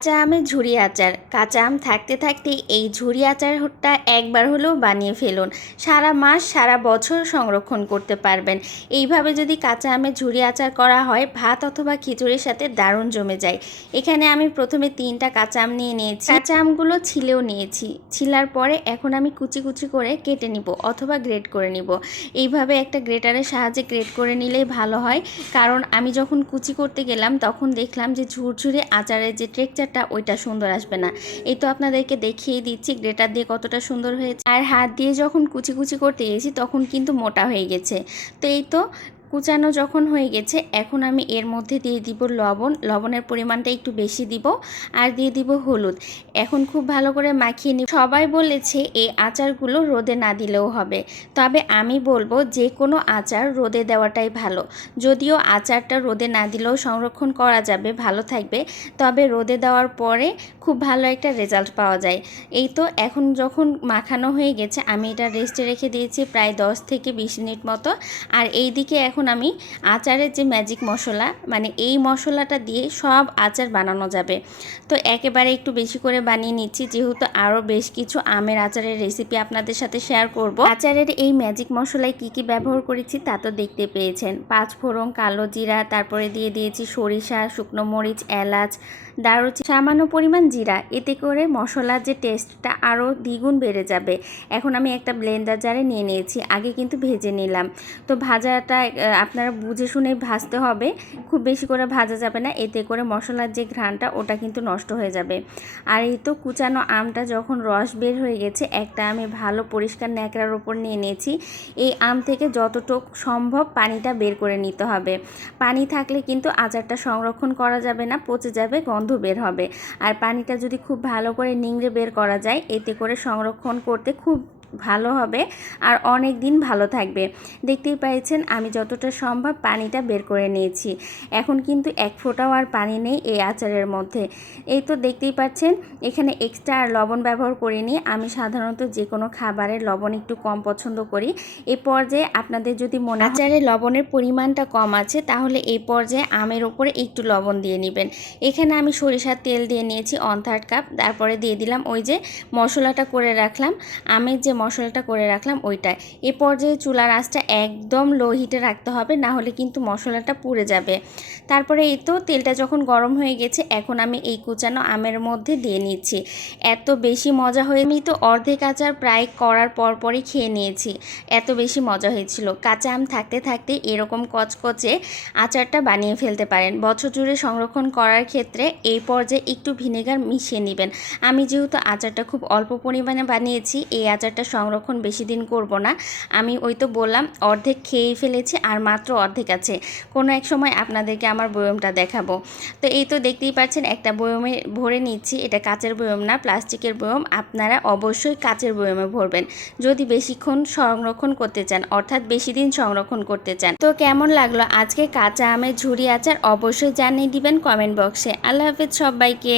কাঁচা আমের ঝুরি আচার। কাঁচা আম থাকতে থাকতে এই ঝুরি আচারটা একবার হলেও বানিয়ে ফেলুন। সারা মাস সারা বছর সংরক্ষণ করতে পারবেন। এইভাবে যদি কাঁচা আমের ঝুরি আচার করা হয়, ভাত অথবা খিচুড়ির সাথে দারুণ জমে যায়। এখানে আমি প্রথমে 3টা কাঁচা আম নিয়ে নিয়েছি। কাঁচা আমগুলো ছিলেও নিয়েছি। ছিলার পরে এখন আমি কুচি কুচি করে কেটে নিব অথবা গ্রেট করে নিব। এইভাবে একটা গ্রেটারের সাহায্যে গ্রেট করে নিলেই ভালো হয়, কারণ আমি যখন কুচি করতে গেলাম তখন দেখলাম যে ঝুরঝুরে আচারের যে টেক্সচারটা ওইটা সুন্দর আসবে না। এই তো আপনাদেরকে দেখিয়ে দিচ্ছি গ্রেটার দিয়ে কতটা সুন্দর হয়েছে। আর হাত দিয়ে যখন কুচি কুচি করতে গেছি তখন কিন্তু মোটা হয়ে গেছে। তো এই তো কুচানো যখন হয়ে গেছে, এখন আমি এর মধ্যে দিয়ে দিব লবণ। লবণের পরিমাণটা একটু বেশি দিব, আর দিয়ে দিব হলুদ। এখন খুব ভালো করে মাখিয়ে নিব। সবাই বলেছে এই আচারগুলো রোদে না দিলেও হবে, তবে আমি বলবো যে কোনো আচার রোদে দেওয়াটাই ভালো। যদিও আচারটা রোদে না দিলেও সংরক্ষণ করা যাবে, ভালো থাকবে, তবে রোদে দেওয়ার পরে খুব ভালো একটা রেজাল্ট পাওয়া যায়। এই তো এখন যখন মাখানো হয়ে গেছে, আমি এটা রেস্টে রেখে দিয়েছি প্রায় 10 থেকে 20 মিনিট মতো। আর এই দিকে এখন আমি আচারের যে ম্যাজিক মশলা, মানে এই মশলাটা দিয়ে সব আচার বানানো যাবে। তো একেবারে একটু বেশি করে বানিয়ে নিচ্ছি, যেহেতু আরও বেশ কিছু আমের আচারের রেসিপি আপনাদের সাথে শেয়ার করব। আচারের এই ম্যাজিক মশলায় কি কি ব্যবহার করেছি তা তো দেখতে পেয়েছেন। 5 ফোড়ন, কালো জিরা, তারপরে দিয়ে দিয়েছি সরিষা, শুকনো মরিচ, এলাচ, দারুচিনি, সামান্য পরিমাণ জিরা। এতে করে মশলার যে টেস্টটা আরও দ্বিগুণ বেড়ে যাবে। এখন আমি একটা ব্লেন্ডার জারে নিয়ে নিয়েছি, আগে কিন্তু ভেজে নিলাম। তো ভাজাটা আপনারা বুঝে শুনে ভাজতে হবে, খুব বেশি করে ভাজা যাবে না, এতে করে মশলার যে ঘ্রাণটা ওটা কিন্তু নষ্ট হয়ে যাবে। আর এই তো কুচানো আমটা যখন রস বের হয়ে গেছে, একটা আমি ভালো পরিষ্কার ন্যাকড়ার ওপর নিয়ে নিয়েছি। এই আম থেকে যতটুকু সম্ভব পানিটা বের করে নিতে হবে। পানি থাকলে কিন্তু আচারটা সংরক্ষণ করা যাবে না, পচে যাবে, গন্ধ বের হবে। আর পানিটা যদি খুব ভালো করে নিংড়ে বের করা যায়, এতে করে সংরক্ষণ করতে খুব ভালো হবে আর অনেক দিন ভালো থাকবে। দেখতেই পেয়েছেন আমি যতটা সম্ভব পানিটা বের করে নিয়েছি। এখন কিন্তু এক ফোঁটাও আর পানি নেই এই আচারের মধ্যে। এই তো দেখতেই পাচ্ছেন এখানে এক্সট্রা আর লবণ ব্যবহার করিনি। আমি সাধারণত যে কোনো খাবারের লবণ একটু কম পছন্দ করি। এই পর্যায়ে আপনাদের যদি মনে হয় আচারে লবণের পরিমাণটা কম আছে, তাহলে এই পর্যায়ে আমের ওপরে একটু লবণ দিয়ে নেবেন। এখানে আমি সরিষার তেল দিয়ে নিয়েছি 1/3 কাপ। তারপরে দিয়ে দিলাম ওই যে মশলাটা করে রাখলাম, আমের যে মশলাটা করে রাখলাম ওইটা। এ পর্যায়ে চুলার আঁচটা একদম লো হিটে রাখতে হবে, না হলে কিন্তু মশলাটা পুড়ে যাবে। তারপরে এই তো তেলটা যখন গরম হয়ে গেছে, এখন আমি এই কুচানো আমের মধ্যে দিয়ে নিচ্ছি। এত বেশি মজা হয়ে, আমি তো অর্ধেক আচার প্রায় করার পরপরই খেয়ে নিয়েছি, এত বেশি মজা হয়েছিল। কাঁচা আম থাকতে থাকতে এরকম কচকচে আচারটা বানিয়ে ফেলতে পারেন। বছর জুড়ে সংরক্ষণ করার ক্ষেত্রে এই পর্যায়ে একটু ভিনেগার মিশিয়ে নেবেন। আমি যেহেতু আচারটা খুব অল্প পরিমাণে বানিয়েছি, এই আচারটা সংরক্ষণ বেশি দিন করব না। আমি ওই তো বললাম অর্ধেক খেয়েই ফেলেছি, আর মাত্র অর্ধেক আছে। কোনো এক সময় আপনাদেরকে আমার বয়মটা দেখাবো। তো এই তো দেখতেই পাচ্ছেন একটা বয়মে ভরে নিচ্ছি। এটা কাচের বয়ম না, প্লাস্টিকের বয়ম। আপনারা অবশ্যই কাচের বয়মে ভরবেন যদি বেশিক্ষণ সংরক্ষণ করতে চান, অর্থাৎ বেশি দিন সংরক্ষণ করতে চান। তো কেমন লাগলো আজকে কাঁচা আমের ঝুরি আচার, অবশ্যই জানিয়ে দিবেন কমেন্ট বক্সে। আল্লাহ হাফেজ সবাইকে।